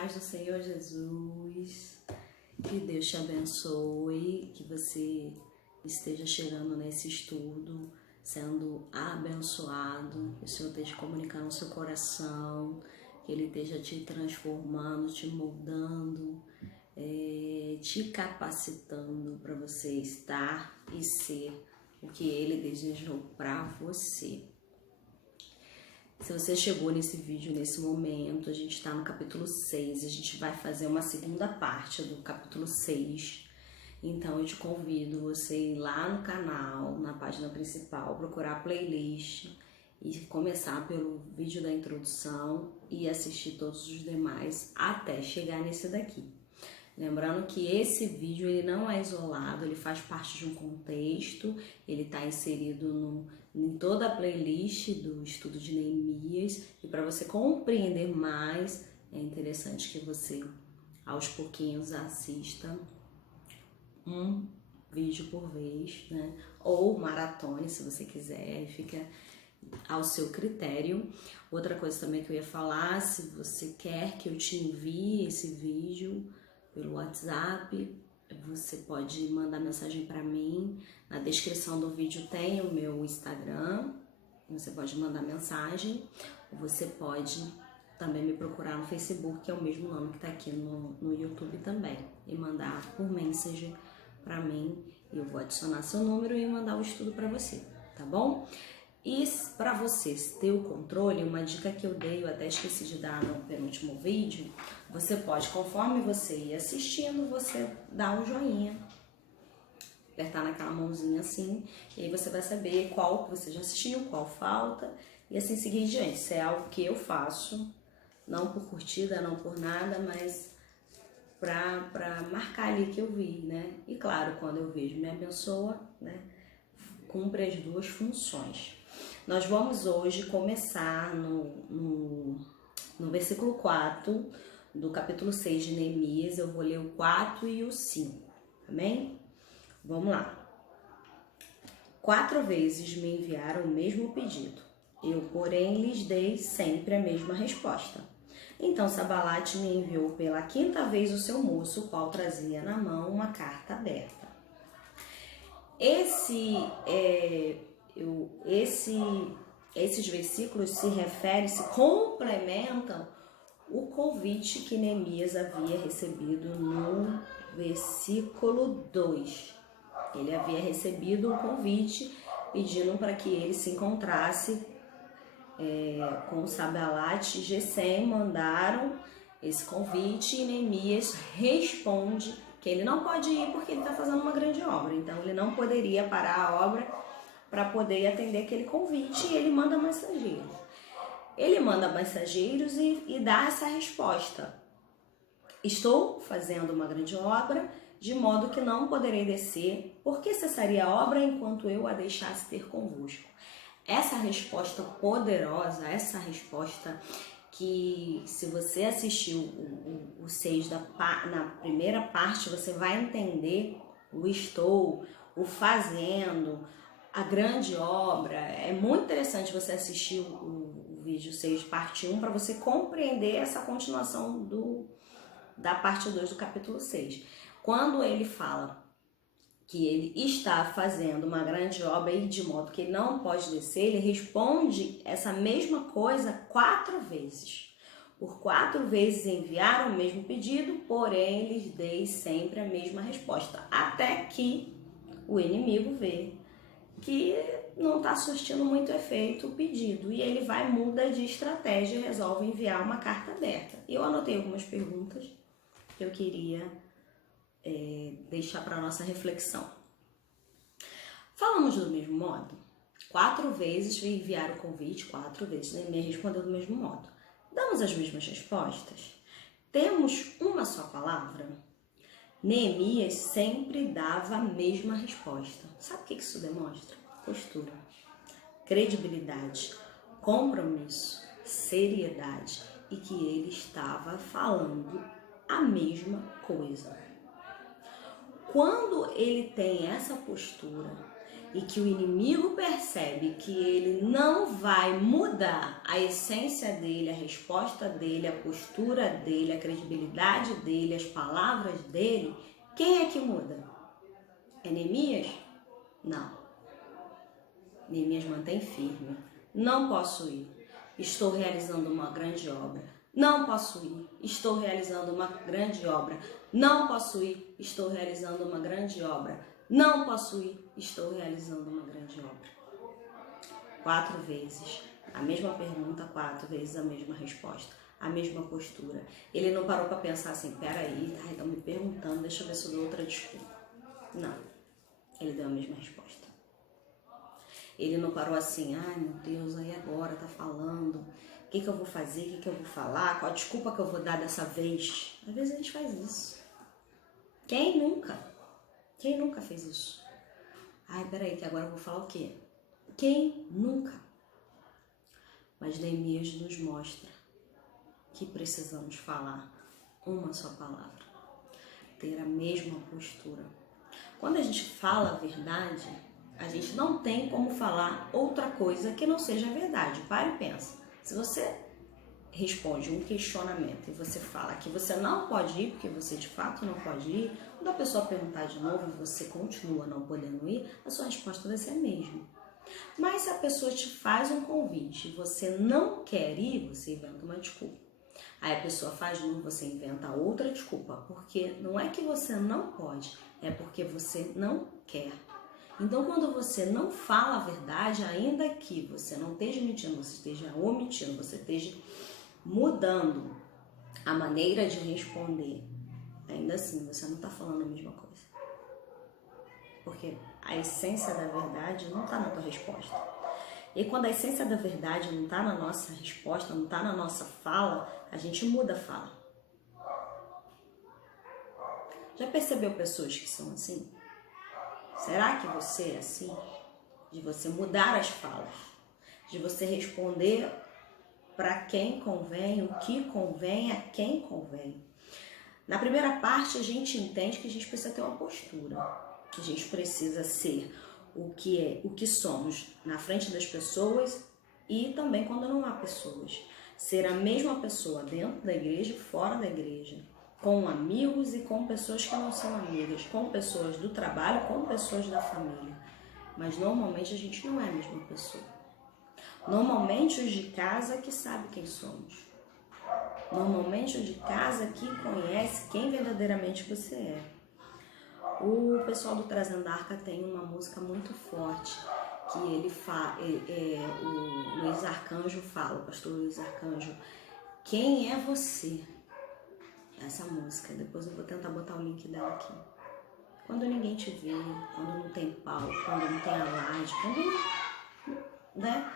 paz do Senhor Jesus, que Deus te abençoe, que você esteja chegando nesse estudo, sendo abençoado, que o Senhor esteja comunicando o seu coração, que Ele esteja te transformando, te moldando, te capacitando para você estar e ser o que Ele desejou para você. Se você chegou nesse vídeo, nesse momento, a gente está no capítulo 6, a gente vai fazer uma segunda parte do capítulo 6. Então eu te convido você ir lá no canal, na página principal, procurar a playlist e começar pelo vídeo da introdução e assistir todos os demais até chegar nesse daqui. Lembrando que esse vídeo ele não é isolado, ele faz parte de um contexto, ele está inserido em toda a playlist do estudo de Neemias, e para você compreender mais, é interessante que você, aos pouquinhos, assista um vídeo por vez, né? Ou maratone, se você quiser, aí fica ao seu critério. Outra coisa também que eu ia falar, se você quer que eu te envie esse vídeo pelo WhatsApp, você pode mandar mensagem para mim. Na descrição do vídeo tem o meu Instagram, você pode mandar mensagem. Você pode também me procurar no Facebook, que é o mesmo nome que está aqui no YouTube também, e mandar por mensagem para mim. Eu vou adicionar seu número e mandar o estudo para você, tá bom? E para você ter o controle, uma dica que eu dei, eu até esqueci de dar no penúltimo vídeo, você pode, conforme você ir assistindo, você dá um joinha, apertar naquela mãozinha assim, e aí você vai saber qual que você já assistiu, qual falta, e assim seguir adiante. Isso é algo que eu faço, não por curtida, não por nada, mas para marcar ali que eu vi, né? E claro, quando eu vejo me abençoa, né? Cumpre as duas funções. Nós vamos hoje começar no versículo 4 do capítulo 6 de Neemias. Eu vou ler o 4 e o 5, amém? Vamos lá. 4 vezes me enviaram o mesmo pedido. Eu, porém, lhes dei sempre a mesma resposta. Então Sanbalate me enviou pela 5ª vez o seu moço, o qual trazia na mão uma carta aberta. Esses versículos se complementam o convite que Neemias havia recebido no versículo 2. Ele havia recebido um convite pedindo para que ele se encontrasse com Sanbalate e Gesem. Mandaram esse convite e Neemias responde que ele não pode ir porque ele está fazendo uma grande obra, então ele não poderia parar a obra para poder atender aquele convite, e ele manda mensageiros. Ele manda mensageiros e dá essa resposta: estou fazendo uma grande obra, de modo que não poderei descer, porque cessaria a obra enquanto eu a deixasse ter convosco. Essa resposta poderosa, essa resposta que, se você assistiu o 6 na primeira parte, você vai entender o estou, o fazendo, a grande obra. É muito interessante você assistir o vídeo 6, parte 1, para você compreender essa continuação da parte 2 do capítulo 6. Quando ele fala que ele está fazendo uma grande obra e de modo que ele não pode descer, ele responde essa mesma coisa 4 vezes. Por 4 vezes enviaram o mesmo pedido, porém lhes dei sempre a mesma resposta, até que o inimigo vê que não está surtindo muito efeito o pedido, e ele muda de estratégia e resolve enviar uma carta aberta. Eu anotei algumas perguntas que eu queria deixar para nossa reflexão. Falamos do mesmo modo? 4 vezes enviaram o convite, 4 vezes Neemias respondeu do mesmo modo. Damos as mesmas respostas? Temos uma só palavra? Neemias sempre dava a mesma resposta. Sabe o que isso demonstra? Postura, credibilidade, compromisso, seriedade, e que ele estava falando a mesma coisa. Quando ele tem essa postura e que o inimigo percebe que ele não vai mudar a essência dele, a resposta dele, a postura dele, a credibilidade dele, as palavras dele, quem é que muda? É Neemias? Não. Neemias mantém firme. Não posso ir. Estou realizando uma grande obra. Não posso ir. Estou realizando uma grande obra. Não posso ir. Estou realizando uma grande obra. Não posso ir. Estou realizando uma grande obra. 4 vezes. A mesma pergunta, 4 vezes a mesma resposta. A mesma postura. Ele não parou para pensar assim, peraí, tá me perguntando, deixa eu ver se eu dou outra desculpa. Não. Ele deu a mesma resposta. Ele não parou assim, ai meu Deus, aí agora tá falando, o que eu vou fazer, o que eu vou falar, qual a desculpa que eu vou dar dessa vez? Às vezes a gente faz isso. Quem nunca? Quem nunca fez isso? Ai, peraí, que agora eu vou falar o quê? Quem nunca? Mas Neemias nos mostra que precisamos falar uma só palavra, ter a mesma postura. Quando a gente fala a verdade, a gente não tem como falar outra coisa que não seja a verdade. Para e pensa. Se você responde um questionamento e você fala que você não pode ir, porque você de fato não pode ir, quando a pessoa perguntar de novo e você continua não podendo ir, a sua resposta vai ser a mesma. Mas se a pessoa te faz um convite e você não quer ir, você inventa uma desculpa. Aí a pessoa faz de novo, você inventa outra desculpa, porque não é que você não pode, é porque você não quer. Então, quando você não fala a verdade, ainda que você não esteja mentindo, você esteja omitindo, você esteja mudando a maneira de responder, ainda assim você não está falando a mesma coisa. Porque a essência da verdade não está na tua resposta. E quando a essência da verdade não está na nossa resposta, não está na nossa fala, a gente muda a fala. Já percebeu pessoas que são assim? Será que você é assim? De você mudar as falas, de você responder para quem convém, o que convém, a quem convém. Na primeira parte, a gente entende que a gente precisa ter uma postura, que a gente precisa ser o que somos na frente das pessoas e também quando não há pessoas. Ser a mesma pessoa dentro da igreja e fora da igreja. Com amigos e com pessoas que não são amigas, com pessoas do trabalho, com pessoas da família. Mas normalmente a gente não é a mesma pessoa. Normalmente os de casa que sabem quem somos. Normalmente os de casa que conhece quem verdadeiramente você é. O pessoal do Trazendo a Arca tem uma música muito forte que o Luiz Arcanjo fala, o pastor Luiz Arcanjo, quem é você? Essa música, depois eu vou tentar botar o link dela aqui. Quando ninguém te vê, quando não tem palco, quando não tem a laje, quando, né,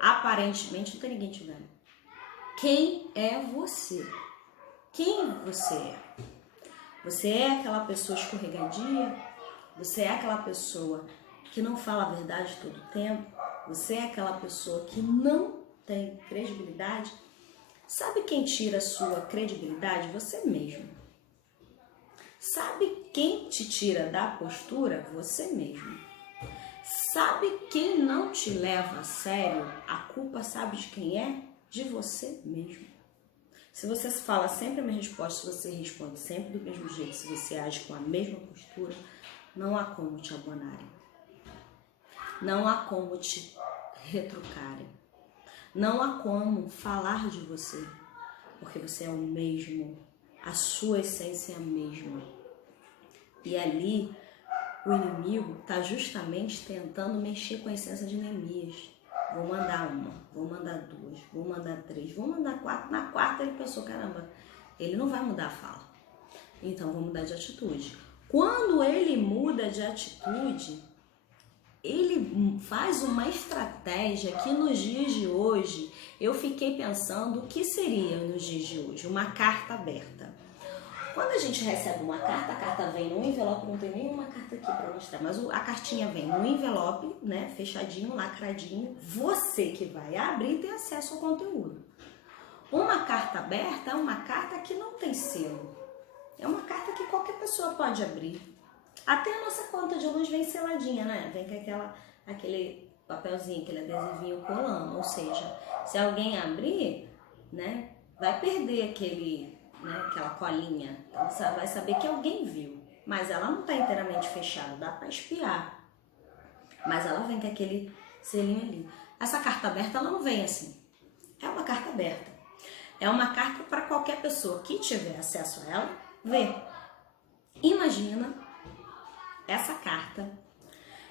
aparentemente não tem ninguém te vendo. Quem é você? Quem você é? Você é aquela pessoa escorregadia? Você é aquela pessoa que não fala a verdade todo o tempo? Você é aquela pessoa que não tem credibilidade? Sabe quem tira a sua credibilidade? Você mesmo. Sabe quem te tira da postura? Você mesmo. Sabe quem não te leva a sério? A culpa sabe de quem é? De você mesmo. Se você fala sempre a mesma resposta, se você responde sempre do mesmo jeito, se você age com a mesma postura, não há como te abonarem. Não há como te retrucarem. Não há como falar de você, porque você é o mesmo, a sua essência é a mesma. E ali, o inimigo está justamente tentando mexer com a essência de Neemias. Vou mandar uma, vou mandar 2, vou mandar 3, vou mandar 4. Na 4 ele pensou, caramba, ele não vai mudar a fala. Então, vou mudar de atitude. Quando ele muda de atitude, ele faz uma estratégia que nos dias de hoje, eu fiquei pensando o que seria nos dias de hoje, uma carta aberta. Quando a gente recebe uma carta, a carta vem num envelope, não tem nenhuma carta aqui para mostrar, mas a cartinha vem num envelope, né, fechadinho, lacradinho, você que vai abrir tem acesso ao conteúdo. Uma carta aberta é uma carta que não tem selo, é uma carta que qualquer pessoa pode abrir. Até a nossa conta de luz vem seladinha, né? Vem com aquele papelzinho, aquele adesivinho colando. Ou seja, se alguém abrir, né, vai perder aquela colinha. Então, você vai saber que alguém viu. Mas ela não está inteiramente fechada, dá para espiar. Mas ela vem com aquele selinho ali. Essa carta aberta, ela não vem assim. É uma carta aberta. É uma carta para qualquer pessoa que tiver acesso a ela ver. Imagina essa carta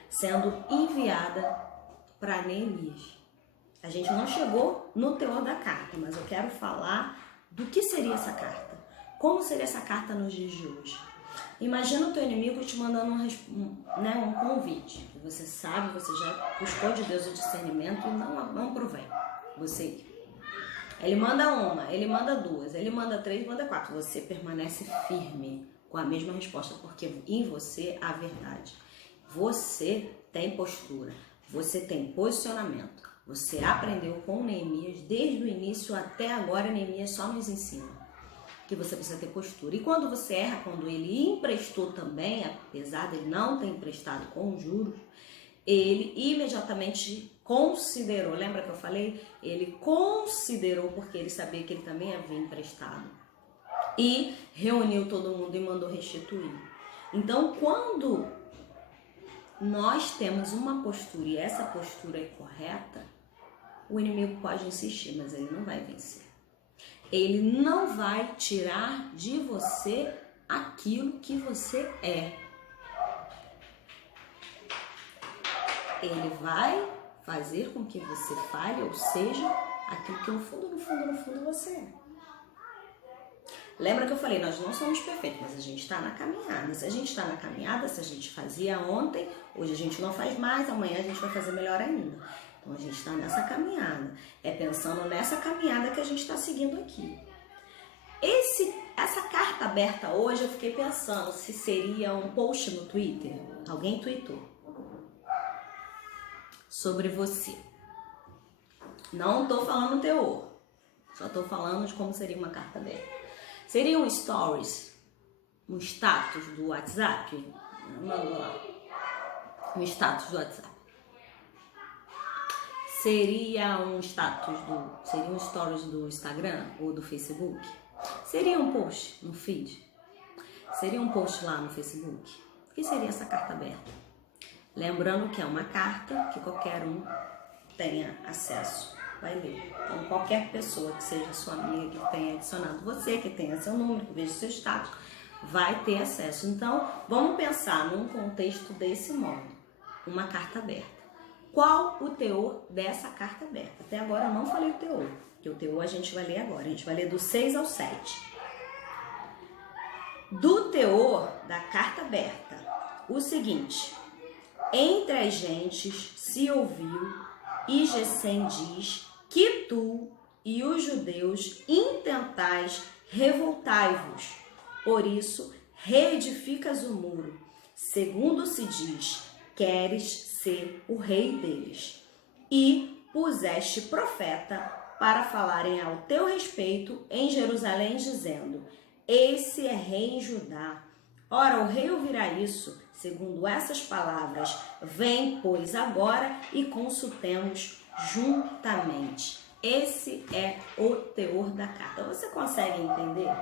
sendo enviada para Neemias. A gente não chegou no teor da carta, mas eu quero falar do que seria essa carta. Como seria essa carta nos dias de hoje? Imagina o teu inimigo te mandando um convite. Que você sabe, você já buscou de Deus o discernimento e não provém. Ele manda uma, ele manda duas, ele manda três, manda quatro. Você permanece firme com a mesma resposta, porque em você há verdade. Você tem postura, você tem posicionamento. Você aprendeu com Neemias, desde o início até agora. Neemias só nos ensina que você precisa ter postura. E quando você erra, quando ele emprestou também, apesar de ele não ter emprestado com juros, ele imediatamente considerou, lembra que eu falei? Ele considerou, porque ele sabia que ele também havia emprestado. E reuniu todo mundo e mandou restituir. Então, quando nós temos uma postura e essa postura é correta, o inimigo pode insistir, mas ele não vai vencer. Ele não vai tirar de você aquilo que você é. Ele vai fazer com que você fale, ou seja, aquilo que no fundo você é. Lembra que eu falei, nós não somos perfeitos, mas a gente está na caminhada. Se a gente está na caminhada, se a gente fazia ontem, hoje a gente não faz mais, amanhã a gente vai fazer melhor ainda. Então a gente está nessa caminhada. É pensando nessa caminhada que a gente está seguindo aqui. Essa carta aberta hoje, eu fiquei pensando se seria um post no Twitter. Alguém tweetou sobre você. Não estou falando teor, só estou falando de como seria uma carta aberta. Seria um stories, um status do WhatsApp? Manda lá. Um status do WhatsApp. Seria um stories do Instagram ou do Facebook? Seria um post no feed? Seria um post lá no Facebook? O que seria essa carta aberta? Lembrando que é uma carta que qualquer um tenha acesso, vai ler. Então, qualquer pessoa que seja sua amiga, que tenha adicionado você, que tenha seu número, que veja seu status, vai ter acesso. Então, vamos pensar num contexto desse modo, uma carta aberta. Qual o teor dessa carta aberta? Até agora eu não falei o teor, porque o teor a gente vai ler agora. A gente vai ler do 6 ao 7. Do teor da carta aberta, o seguinte: entre as gentes se ouviu e Gesem diz que tu e os judeus intentais revoltai-vos. Por isso, reedificas o muro. Segundo se diz, queres ser o rei deles. E puseste profeta para falarem ao teu respeito em Jerusalém, dizendo: esse é rei em Judá. Ora, o rei ouvirá isso, segundo essas palavras. Vem, pois, agora e consultemos juntamente. Esse é o teor da carta. Você consegue entender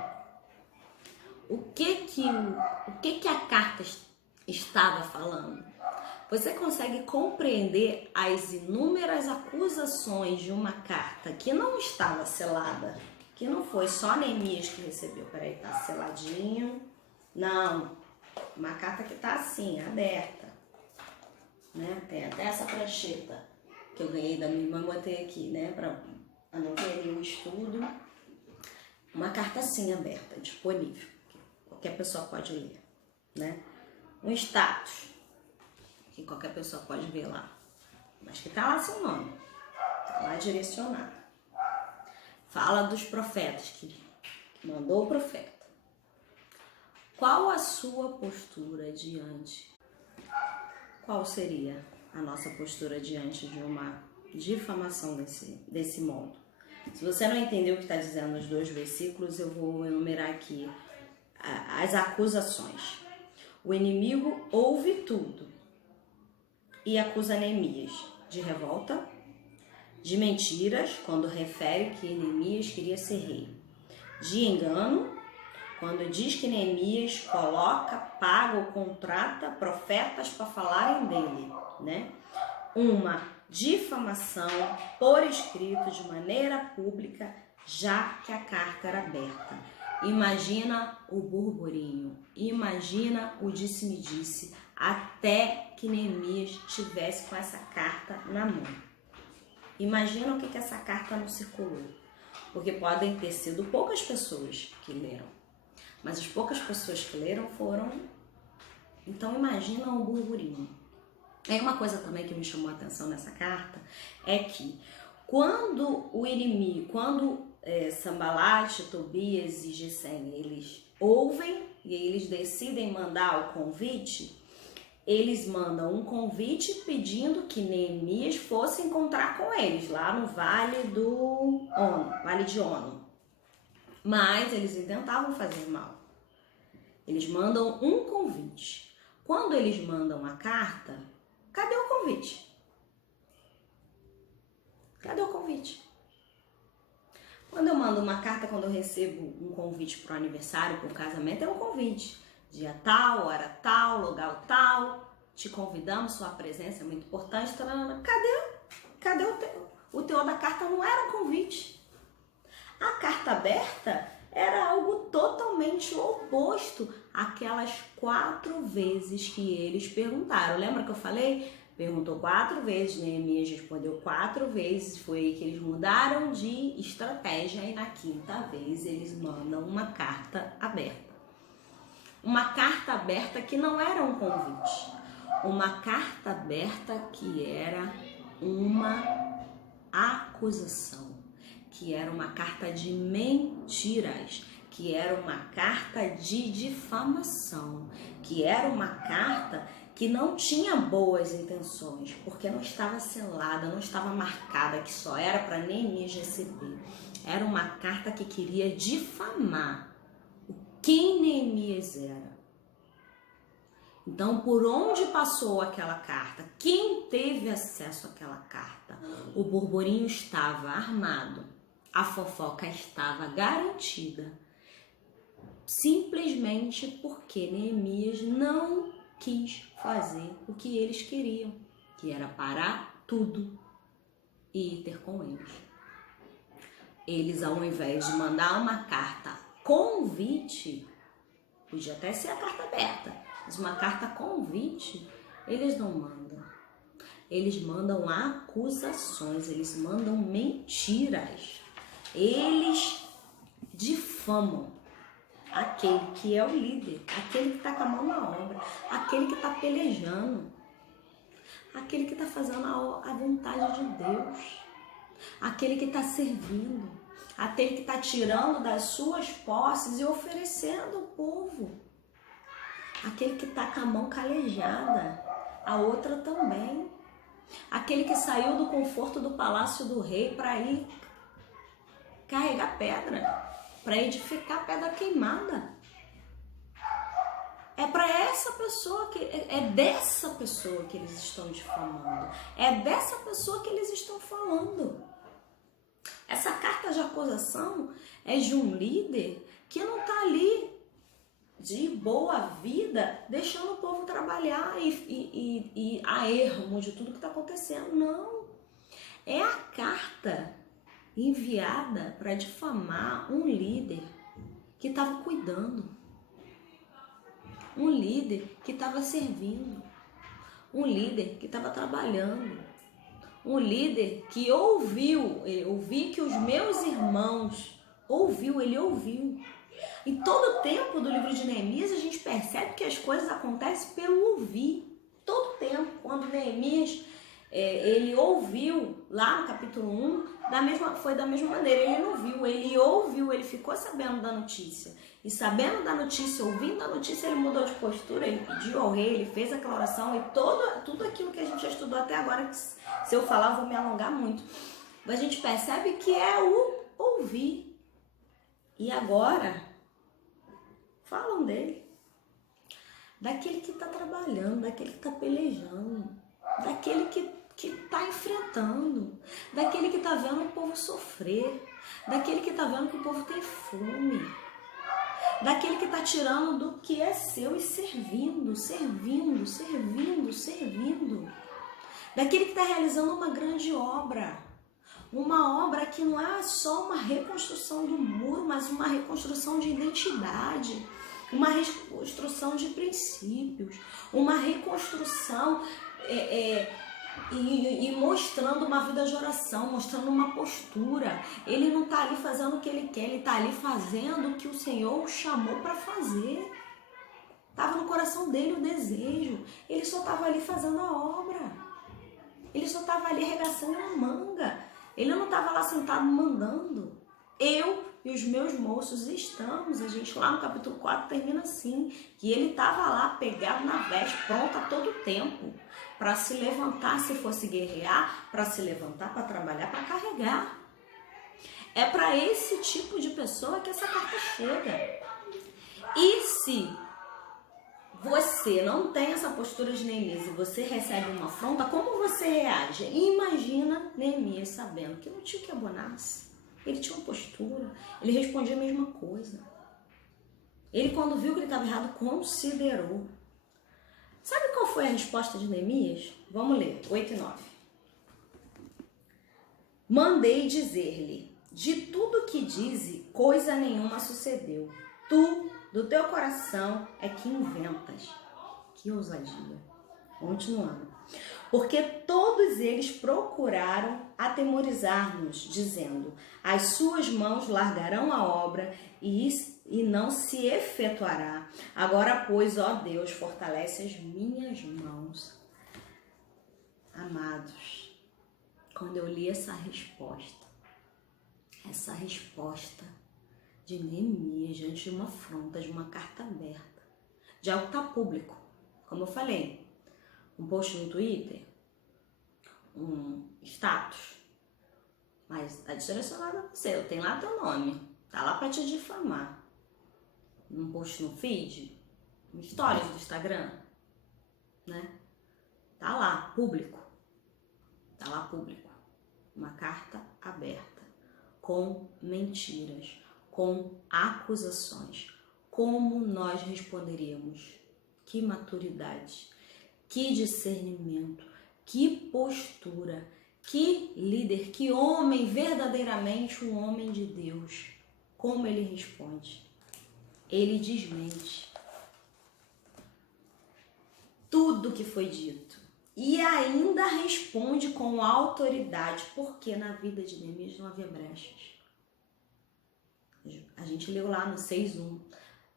o que a carta estava falando? Você consegue compreender as inúmeras acusações de uma carta que não estava selada, que não foi só Neemias que recebeu? Peraí, tá seladinho. Não, uma carta que tá assim, aberta, né? Tem até essa prancheta que eu ganhei da minha irmã e botei aqui, né? Pra não ver o estudo. Uma carta assim, aberta, disponível, que qualquer pessoa pode ler, né? Um status, que qualquer pessoa pode ver lá, mas que tá lá seu nome, tá lá direcionado. Fala dos profetas, que mandou o profeta. Qual a sua postura diante? Qual seria a nossa postura diante de uma difamação desse modo? Se você não entendeu o que está dizendo nos 2 versículos, eu vou enumerar aqui as acusações. O inimigo ouve tudo e acusa Neemias de revolta, de mentiras, quando refere que Neemias queria ser rei, de engano, quando diz que Neemias coloca, paga ou contrata profetas para falarem dele, né? Uma difamação por escrito de maneira pública, já que a carta era aberta. Imagina o burburinho, imagina o disse-me-disse, até que Neemias estivesse com essa carta na mão. Imagina o que essa carta não circulou, porque podem ter sido poucas pessoas que leram, mas as poucas pessoas que leram foram, então imagina o burburinho. É uma coisa também que me chamou a atenção nessa carta, é que quando o inimigo, Sambalate, Tobias e Gesem, eles ouvem e eles decidem mandar o convite, eles mandam um convite pedindo que Neemias fosse encontrar com eles lá no Vale de Ono. Mas eles intentavam fazer mal. Eles mandam um convite. Quando eles mandam a carta, cadê o convite? Cadê o convite? Quando eu mando uma carta, quando eu recebo um convite para o aniversário, para o casamento, é um convite. Dia tal, hora tal, lugar tal, te convidamos, sua presença é muito importante. Cadê o teor da carta? Não era um convite. A carta aberta era algo totalmente oposto àquelas 4 vezes que eles perguntaram. Lembra que eu falei? Perguntou 4 vezes, Neemias respondeu 4 vezes, foi aí que eles mudaram de estratégia e na 5ª vez eles mandam uma carta aberta. Uma carta aberta que não era um convite, uma carta aberta que era uma acusação, que era uma carta de mentiras, que era uma carta de difamação, que era uma carta que não tinha boas intenções, porque não estava selada, não estava marcada, que só era para Neemias receber. Era uma carta que queria difamar quem Neemias era. Então, por onde passou aquela carta? Quem teve acesso àquela carta? O burburinho estava armado, a fofoca estava garantida, simplesmente porque Neemias não quis fazer o que eles queriam, que era parar tudo e ir ter com eles. Eles, ao invés de mandar uma carta convite, podia até ser a carta aberta, mas uma carta convite, eles não mandam. Eles mandam acusações, eles mandam mentiras. Eles difamam aquele que é o líder, aquele que está com a mão na obra, aquele que está pelejando, aquele que está fazendo a vontade de Deus, aquele que está servindo, aquele que está tirando das suas posses e oferecendo ao povo, aquele que está com a mão calejada, a outra também, aquele que saiu do conforto do palácio do rei para ir carregar pedra, para edificar pedra queimada. É para essa pessoa dessa pessoa que eles estão difamando. É dessa pessoa que eles estão falando. Essa carta de acusação é de um líder que não está ali de boa vida, deixando o povo trabalhar e a ermo de tudo que está acontecendo. Não. É a carta enviada para difamar um líder que estava cuidando, um líder que estava servindo, um líder que estava trabalhando, um líder que ouvi que os meus irmãos ele ouviu. Em todo o tempo do livro de Neemias, a gente percebe que as coisas acontecem pelo ouvir. Todo tempo, quando Neemias ele ouviu, lá no capítulo 1, foi da mesma maneira. Ele não viu, ele ouviu, ele ficou sabendo da notícia. E sabendo da notícia, ouvindo a notícia, ele mudou de postura, ele pediu ao rei, ele fez aquela oração e tudo aquilo que a gente já estudou até agora, que se eu falar, eu vou me alongar muito. A gente percebe que é o ouvir. E agora, falam dele. daquele que está trabalhando, daquele que está pelejando, daquele que está enfrentando, daquele que está vendo o povo sofrer, daquele que está vendo que o povo tem fome, daquele que está tirando do que é seu e servindo, daquele que está realizando uma grande obra. Uma obra que não é só uma reconstrução do muro, mas uma reconstrução de identidade, uma reconstrução de princípios, uma reconstrução e mostrando uma vida de oração, mostrando uma postura. Ele não está ali fazendo o que ele quer, ele está ali fazendo o que o Senhor o chamou para fazer. Estava no coração dele o desejo, ele só estava ali fazendo a obra, ele só estava ali arregaçando a manga. Ele não estava lá sentado mandando. Eu e os meus moços estamos, a gente lá no capítulo 4 termina assim, que ele estava lá pegado na veste, pronto a todo tempo, para se levantar se fosse guerrear, para se levantar, para trabalhar, para carregar. É para esse tipo de pessoa que essa carta chega. E se você não tem essa postura de Neemias e você recebe uma afronta, como você reage? Imagina Neemias sabendo que não tinha o que abonar-se. Ele tinha uma postura, ele respondia a mesma coisa. Ele, quando viu que ele estava errado, considerou. Sabe qual foi a resposta de Neemias? Vamos ler, 8 e 9. Mandei dizer-lhe, de tudo que dize, coisa nenhuma sucedeu. Tu, do teu coração, é que inventas. Que ousadia. Continuando. Porque todos eles procuraram atemorizar-nos, dizendo, as suas mãos largarão a obra e não se efetuará. Agora, pois, ó Deus, fortalece as minhas mãos. Amados, quando eu li essa resposta de Neemias diante de uma afronta, de uma carta aberta, de algo que está público, como eu falei, um post no Twitter, um status, mas está direcionado a você, tem lá teu nome, tá lá para te difamar. Um post no feed, um stories do Instagram, né? Tá lá, público. Uma carta aberta, com mentiras, com acusações. Como nós responderíamos? Que maturidade, que discernimento, que postura, que líder, que homem, verdadeiramente um homem de Deus. Como ele responde? Ele desmente tudo que foi dito e ainda responde com autoridade, porque na vida de Neemias não havia brechas. A gente leu lá no 6:1,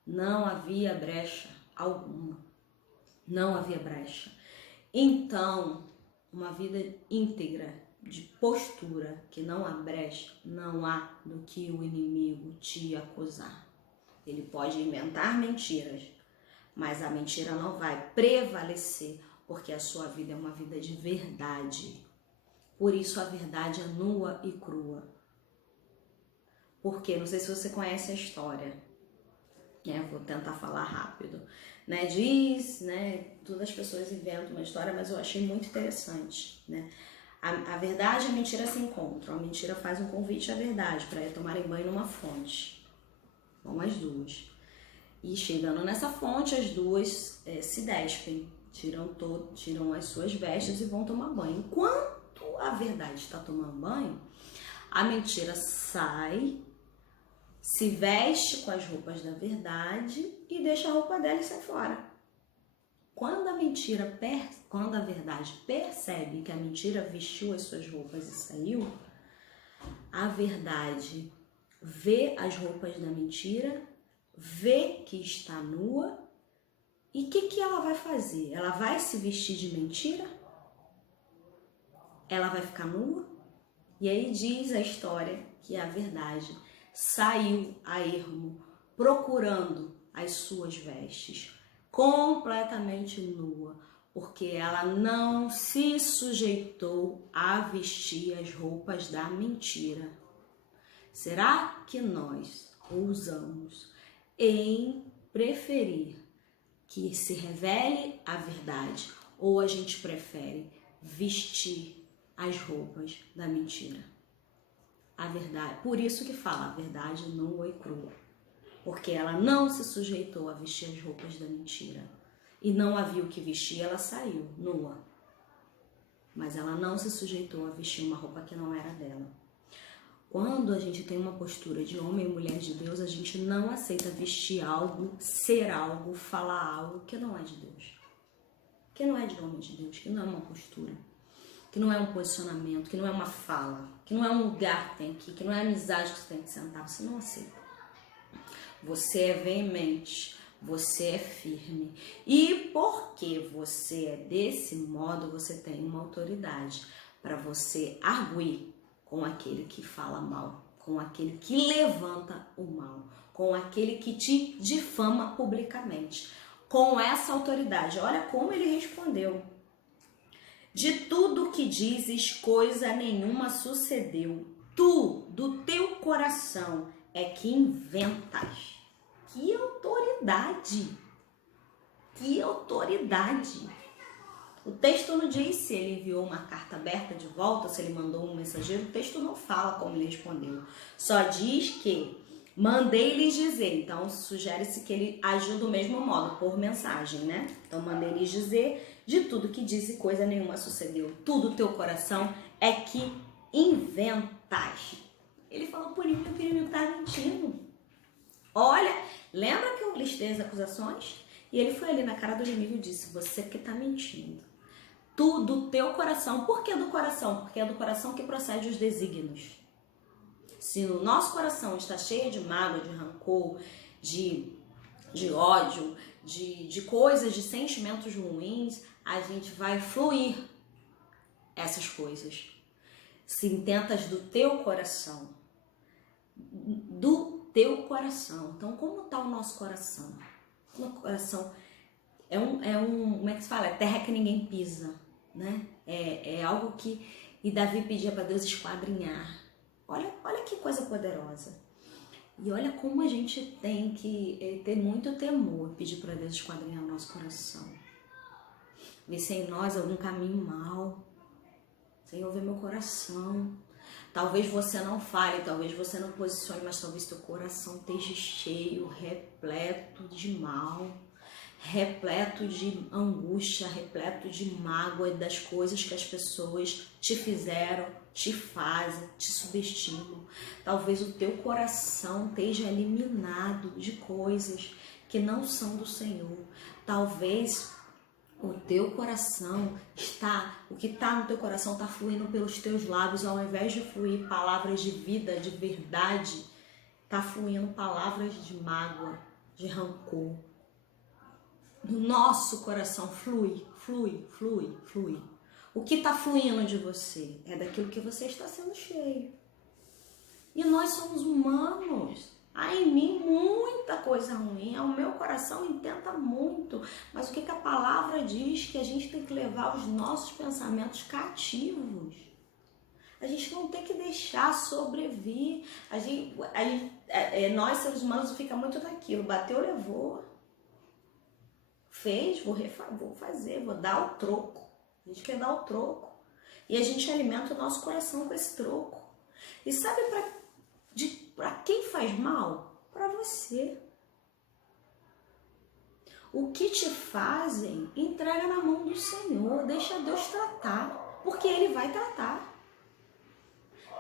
não havia brecha alguma, não havia brecha. Então, uma vida íntegra, de postura, que não há brecha, não há do que o inimigo te acusar. Ele pode inventar mentiras, mas a mentira não vai prevalecer, porque a sua vida é uma vida de verdade. Por isso a verdade é nua e crua. Porque, não sei se você conhece a história, né? Vou tentar falar rápido, né? Diz, né? Todas as pessoas inventam uma história, mas eu achei muito interessante, né? A verdade e a mentira se encontram. A mentira faz um convite à verdade para ir tomarem banho numa fonte. Vão as duas. E chegando nessa fonte, as duas se despem, tiram as suas vestes e vão tomar banho. Enquanto a verdade está tomando banho, a mentira sai, se veste com as roupas da verdade e deixa a roupa dela e sai fora. Quando a verdade percebe que a mentira vestiu as suas roupas e saiu, a verdade vê as roupas da mentira, vê que está nua, e o que ela vai fazer? Ela vai se vestir de mentira? Ela vai ficar nua? E aí diz a história que a verdade saiu a ermo, procurando as suas vestes, completamente nua, porque ela não se sujeitou a vestir as roupas da mentira. Será que nós ousamos em preferir que se revele a verdade, ou a gente prefere vestir as roupas da mentira? A verdade, por isso que fala a verdade nua e crua, porque ela não se sujeitou a vestir as roupas da mentira e não havia o que vestir, ela saiu nua, mas ela não se sujeitou a vestir uma roupa que não era dela. Quando a gente tem uma postura de homem e mulher de Deus, a gente não aceita vestir algo, ser algo, falar algo que não é de Deus, que não é de homem de Deus, que não é uma postura, que não é um posicionamento, que não é uma fala, que não é um lugar que tem aqui, que não é amizade que você tem que sentar, você não aceita. Você é veemente, você é firme. E porque você é desse modo, você tem uma autoridade para você arguir com aquele que fala mal, com aquele que levanta o mal, com aquele que te difama publicamente. Com essa autoridade, olha como ele respondeu. De tudo que dizes, coisa nenhuma sucedeu. Tu, do teu coração, é que inventas. Que autoridade! Que autoridade! O texto não diz se ele enviou uma carta aberta de volta, se ele mandou um mensageiro. O texto não fala como ele respondeu. Só diz que mandei-lhes dizer. Então, sugere-se que ele agiu do mesmo modo, por mensagem, né? Então, mandei-lhes dizer, de tudo que disse, coisa nenhuma sucedeu. Tudo teu coração é que inventas. Ele falou por inimigo que o inimigo está mentindo. Olha, lembra que eu listei as acusações? E ele foi ali na cara do inimigo e disse, você que está mentindo. Tu, do teu coração. Por que do coração? Porque é do coração que procede os desígnios. Se o nosso coração está cheio de mágoa, de rancor, de ódio, de coisas, de sentimentos ruins, a gente vai fluir essas coisas. Se intentas do teu coração. Do teu coração. Então, como está o nosso coração? O coração como é que se fala? É terra que ninguém pisa, né? É algo que... E Davi pedia para Deus esquadrinhar. Olha que coisa poderosa. E olha como a gente tem que ter muito temor, pedir para Deus esquadrinhar o nosso coração. Ver se em nós algum caminho mal. Senhor, vê meu coração. Talvez você não fale, talvez você não posicione, mas talvez teu coração esteja cheio, repleto de mal, repleto de angústia, repleto de mágoa das coisas que as pessoas te fizeram, te fazem, te subestimam. Talvez o teu coração esteja eliminado de coisas que não são do Senhor. Talvez o teu coração o que está no teu coração está fluindo pelos teus lábios, ao invés de fluir palavras de vida, de verdade, está fluindo palavras de mágoa, de rancor. No nosso coração flui. O que está fluindo de você é daquilo que você está sendo cheio. E nós somos humanos. Há em mim muita coisa ruim, o meu coração intenta muito, mas o que a palavra diz? Que a gente tem que levar os nossos pensamentos cativos. A gente não tem que deixar sobrevir. Nós, seres humanos, fica muito daquilo, bateu, levou, fez, vou fazer, vou dar o troco. A gente quer dar o troco. E a gente alimenta o nosso coração com esse troco. E sabe para quem faz mal? Para você. O que te fazem, entrega na mão do Senhor. Deixa Deus tratar, porque Ele vai tratar.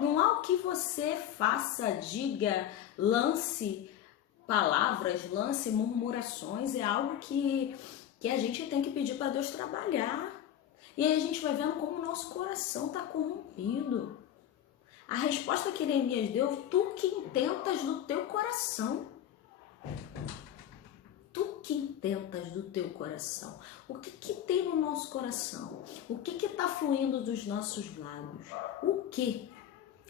Não há o que você faça, diga, lance palavras, lance murmurações. É algo que a gente tem que pedir para Deus trabalhar. E aí a gente vai vendo como o nosso coração está corrompido. A resposta que Neemias deu, tu que intentas do teu coração. Tu que intentas do teu coração. O que tem no nosso coração? O que está fluindo dos nossos lábios? O que?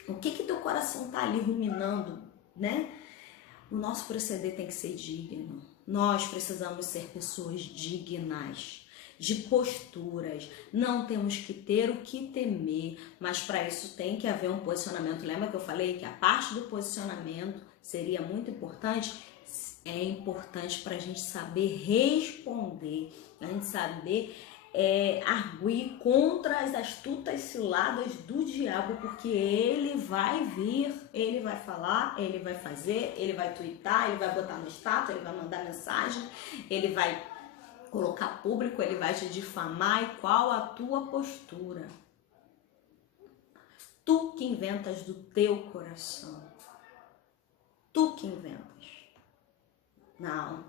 O que teu coração está ali ruminando, né? O nosso proceder tem que ser digno. Nós precisamos ser pessoas dignas, de posturas. Não temos que ter o que temer, mas para isso tem que haver um posicionamento. Lembra que eu falei que a parte do posicionamento seria muito importante? é importante para a gente saber responder, a gente saber arguir contra as astutas ciladas do diabo, porque ele vai vir, ele vai falar, ele vai fazer, ele vai twittar, ele vai botar no status, ele vai mandar mensagem, ele vai colocar público, ele vai te difamar. E qual a tua postura? Tu que inventas do teu coração. Tu que inventas. Não.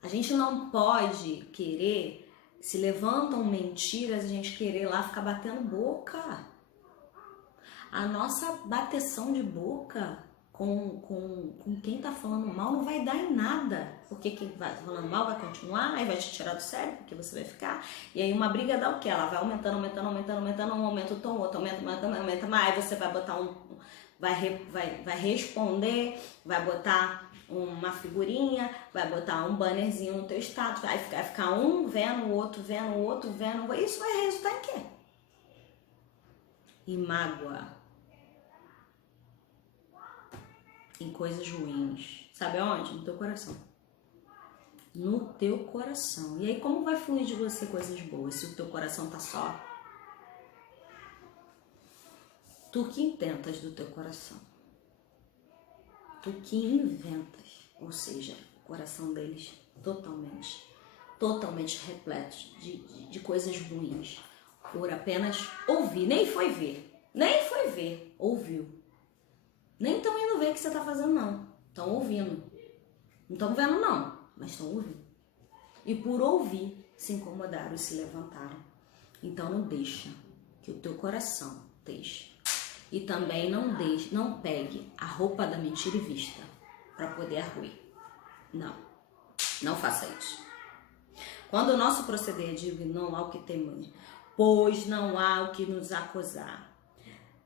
A gente não pode querer, se levantam mentiras, a gente querer lá ficar batendo boca. A nossa bateção de boca com quem tá falando mal não vai dar em nada. Porque quem vai falando mal vai continuar, aí vai te tirar do sério, porque você vai ficar. E aí uma briga dá o quê? Ela vai aumentando, um aumenta o tom, outro aumenta mais, aí você vai botar vai responder, vai botar uma figurinha, vai botar um bannerzinho no teu status, vai ficar um vendo o outro, isso vai resultar em quê? Em mágoa, em coisas ruins. Sabe aonde? No teu coração. No teu coração. E aí como vai fluir de você coisas boas se o teu coração tá só? Tu que intentas do teu coração. Tu que inventas. Ou seja, o coração deles totalmente repleto de coisas ruins. Por apenas ouvir. Nem foi ver. Ouviu. Nem estão indo ver o que você tá fazendo, não. Estão ouvindo. Não estão vendo, não. Mas estão ouvindo. E por ouvir, se incomodaram e se levantaram. Então não deixa que o teu coração deixe. E também não pegue a roupa da mentira e vista para poder arguir. Não faça isso. Quando o nosso proceder é digno, não há o que temer, pois não há o que nos acusar.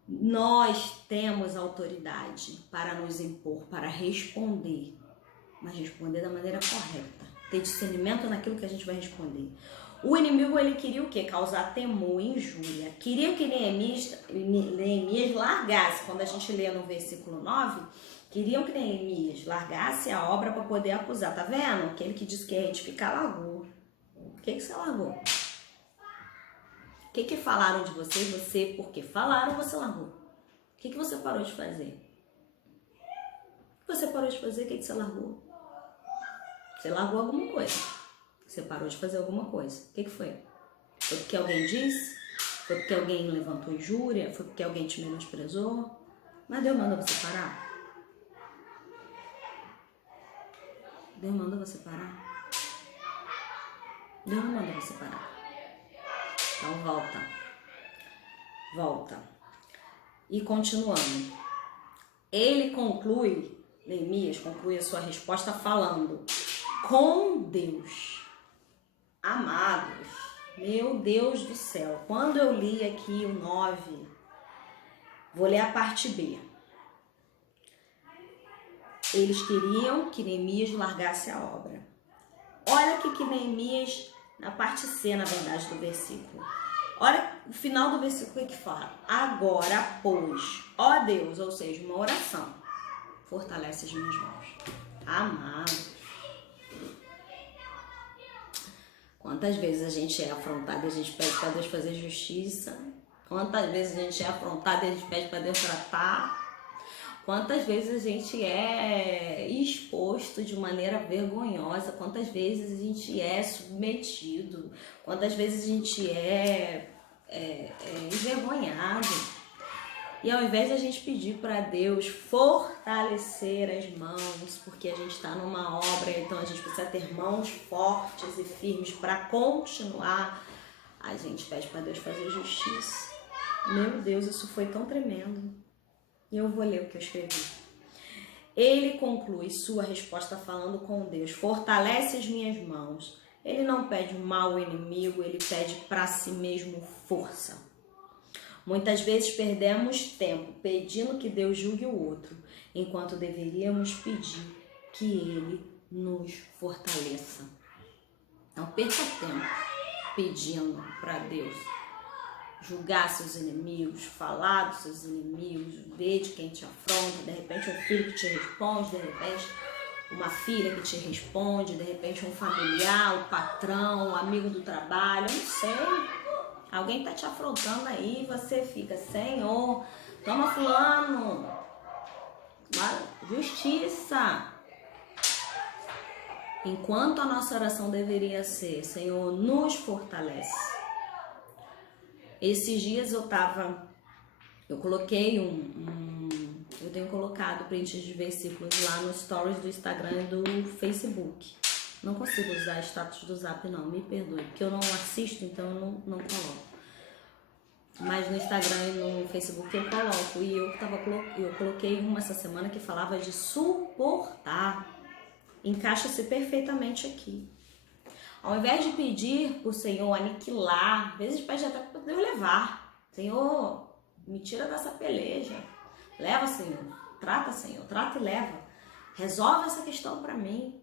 Nós temos autoridade para nos impor, para responder, mas responder da maneira correta. Ter discernimento naquilo que a gente vai responder. O inimigo, ele queria o quê? Causar temor, injúria. Queria que Neemias largasse. Quando a gente lê no versículo 9, queriam que Neemias largasse a obra para poder acusar. Tá vendo? Aquele que disse que ia retificar, largou. O que você largou? O que falaram de você? Você, porque falaram, você largou. O que você parou de fazer? O que você parou de fazer? O que você largou? Você largou alguma coisa. Você parou de fazer alguma coisa. O que foi? Foi porque alguém disse? Foi porque alguém levantou injúria? Foi porque alguém te menosprezou? Mas Deus manda você parar? Deus manda você parar? Deus não manda você parar. Então volta. E continuando. Neemias conclui a sua resposta falando: com Deus. Amados, meu Deus do céu, quando eu li aqui o 9, vou ler a parte B. Eles queriam que Neemias largasse a obra. Olha o que Neemias, na parte C, na verdade, do versículo. Olha o final do versículo que fala: agora, pois, ó Deus, ou seja, uma oração, fortalece as minhas mãos. Amado. Quantas vezes a gente é afrontado e a gente pede para Deus fazer justiça? Quantas vezes a gente é afrontado e a gente pede para Deus tratar? Quantas vezes a gente é exposto de maneira vergonhosa? Quantas vezes a gente é submetido? Quantas vezes a gente é envergonhado? E ao invés de a gente pedir para Deus fortalecer as mãos, porque a gente está numa obra, então a gente precisa ter mãos fortes e firmes para continuar, a gente pede para Deus fazer justiça. Meu Deus, isso foi tão tremendo. E eu vou ler o que eu escrevi. Ele conclui sua resposta falando com Deus: fortalece as minhas mãos. Ele não pede mal ao inimigo, ele pede para si mesmo força. Muitas vezes perdemos tempo pedindo que Deus julgue o outro, enquanto deveríamos pedir que Ele nos fortaleça. Não perca tempo pedindo para Deus julgar seus inimigos, falar dos seus inimigos, ver de quem te afronta, de repente um filho que te responde, de repente uma filha que te responde, de repente um familiar, o patrão, um amigo do trabalho, eu não sei. Alguém tá te afrontando aí, você fica, Senhor, toma fulano, justiça. Enquanto a nossa oração deveria ser, Senhor, nos fortalece. Esses dias eu coloquei eu tenho colocado prints de versículos lá nos stories do Instagram e do Facebook. Não consigo usar status do Zap não, me perdoe, porque eu não assisto, então eu não coloco. Mas no Instagram e no Facebook eu coloco. E eu coloquei uma essa semana que falava de suportar. Encaixa-se perfeitamente aqui. Ao invés de pedir pro Senhor aniquilar, às vezes pede até para Deus levar. Senhor, me tira dessa peleja. Leva, Senhor. Trata e leva. Resolve essa questão para mim.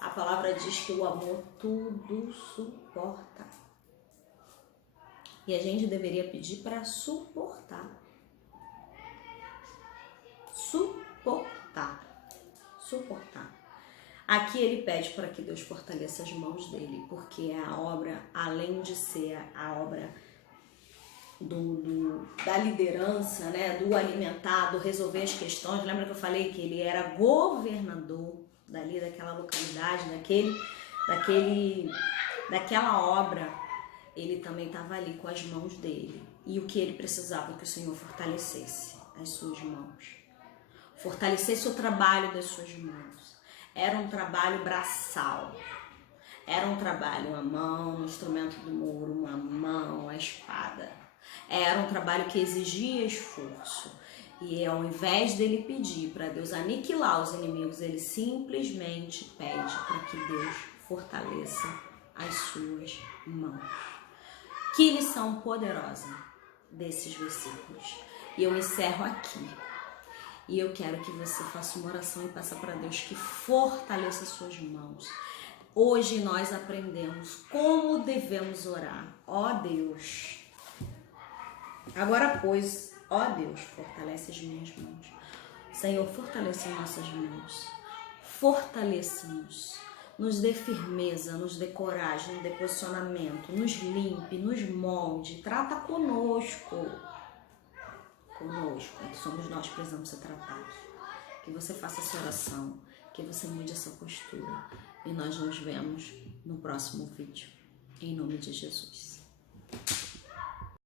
A palavra diz que o amor tudo suporta. E a gente deveria pedir para suportar. Suportar. Aqui ele pede para que Deus fortaleça as mãos dele, porque a obra, além de ser a obra da liderança, né, do alimentar, do resolver as questões. Lembra que eu falei que ele era governador dali daquela localidade, daquela obra? Ele também estava ali com as mãos dele. E o que ele precisava que o Senhor fortalecesse? As suas mãos. Fortalecesse o trabalho das suas mãos. Era um trabalho braçal. Era um trabalho, uma mão no instrumento do muro, uma mão, a espada. Era um trabalho que exigia esforço. E ao invés dele pedir para Deus aniquilar os inimigos, ele simplesmente pede para que Deus fortaleça as suas mãos. Que lição poderosa desses versículos. E eu encerro aqui. E eu quero que você faça uma oração e peça para Deus que fortaleça as suas mãos. Hoje nós aprendemos como devemos orar. Ó Deus. Agora, pois, ó Deus, fortalece as minhas mãos. Senhor, fortaleça nossas mãos. Fortaleça-nos. Nos dê firmeza, nos dê coragem, nos dê posicionamento, nos limpe, nos molde, trata conosco. Somos nós que precisamos ser tratados. Que você faça essa oração, que você mude essa postura. E nós nos vemos no próximo vídeo. Em nome de Jesus.